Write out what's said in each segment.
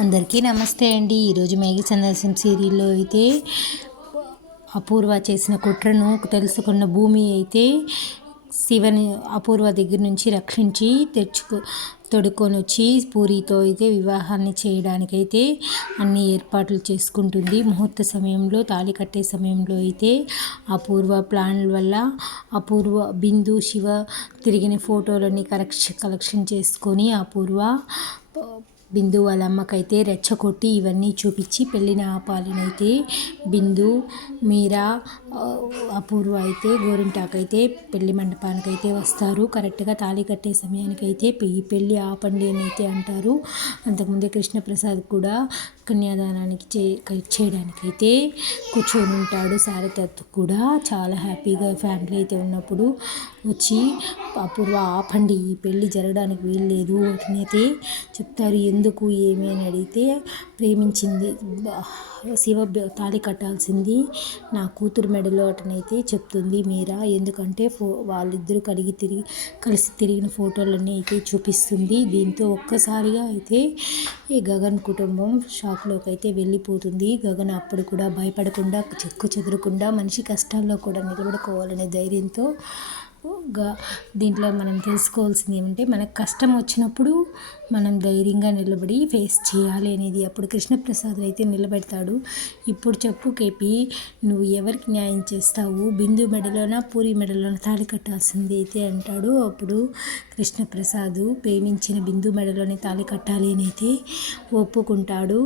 అందరికీ నమస్తే అండి. ఈరోజు మేఘ సందేశం సీరియల్లో అయితే అపూర్వ చేసిన కుట్రను తెలుసుకున్న భూమి అయితే శివని అపూర్వ దగ్గర నుంచి రక్షించి తొడుక్కొని వచ్చి పూరితో అయితే వివాహాన్ని చేయడానికైతే అన్ని ఏర్పాట్లు చేసుకుంటుంది. ముహూర్త సమయంలో తాళి కట్టే సమయంలో అయితే అపూర్వ ప్లాన్ వల్ల అపూర్వ బిందు శివ తిరిగిన ఫోటోలన్నీ కలెక్షన్ చేసుకొని అపూర్వ బిందు వాళ్ళ అమ్మకైతే రెచ్చగొట్టి ఇవన్నీ చూపించి పెళ్ళిని ఆపాలనైతే బిందు మీరా అపూర్వ అయితే గోరింటాకైతే పెళ్లి మండపానికైతే వస్తారు. కరెక్ట్గా తాళి కట్టే సమయానికైతే ఈ పెళ్ళి ఆపండి అని అయితే అంటారు. అంతకుముందే కృష్ణప్రసాద్ కూడా కన్యాదానానికి చేయడానికైతే కూర్చొని ఉంటాడు. శారదత్ కూడా చాలా హ్యాపీగా ఫ్యామిలీ అయితే ఉన్నప్పుడు వచ్చి అపూర్వ ఆపండి, ఈ పెళ్ళి జరగడానికి వీల్లేదు అతనైతే చెప్తారు. ఎందుకు ఏమి అని అడిగితే ప్రేమించింది శివ తాళి కట్టాల్సింది నా కూతురు మెడలో అటనైతే చెప్తుంది మీరా. ఎందుకంటే వాళ్ళిద్దరూ కలిసి తిరిగిన ఫోటోలన్నీ అయితే చూపిస్తుంది. దీంతో ఒక్కసారిగా అయితే ఈ గగన్ కుటుంబం షాక్లోకి అయితే వెళ్ళిపోతుంది. గగన్ అప్పుడు కూడా భయపడకుండా చెక్కు చెదరకుండా మనిషి కష్టాల్లో కూడా నిలబడుకోవాలనే ధైర్యంతో దీంట్లో మనం తెలుసుకోవాల్సింది ఏమంటే మనకు కష్టం వచ్చినప్పుడు మనం ధైర్యంగా నిలబడి ఫేస్ చేయాలి అనేది. అప్పుడు కృష్ణప్రసాద్ అయితే నిలబెడతాడు. ఇప్పుడు చెప్పు కేపీ, నువ్వు ఎవరికి న్యాయం చేస్తావు? బిందు మెడలోనా పూరి మెడలోనా తాళి కట్టాల్సింది అయితే అంటాడు. అప్పుడు కృష్ణప్రసాద్ ప్రేమించిన బిందు మెడలోనే తాళి కట్టాలి అని అయితే ఒప్పుకుంటాడు.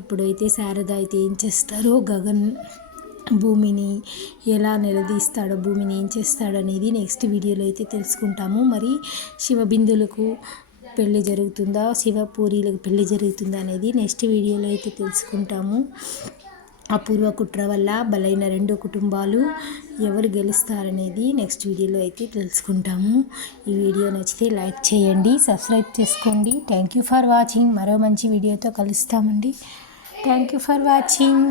ఇప్పుడైతే శారద అయితే ఏం చేస్తారో గగన్ భూమిని ఎలా నిలదీస్తాడో, భూమిని ఏం చేస్తాడో అనేది నెక్స్ట్ వీడియోలో అయితే తెలుసుకుంటాము. మరి శివబిందులకు పెళ్ళి జరుగుతుందా, శివపూరీలకు పెళ్ళి జరుగుతుందా అనేది నెక్స్ట్ వీడియోలో అయితే తెలుసుకుంటాము. అపూర్వ కుట్ర వల్ల బలైన రెండు కుటుంబాలు ఎవరు గెలుస్తారనేది నెక్స్ట్ వీడియోలో అయితే తెలుసుకుంటాము. ఈ వీడియో నచ్చితే లైక్ చేయండి, సబ్స్క్రైబ్ చేసుకోండి. Thank you for watching. మరో మంచి వీడియోతో కలుస్తామండి. Thank you for watching.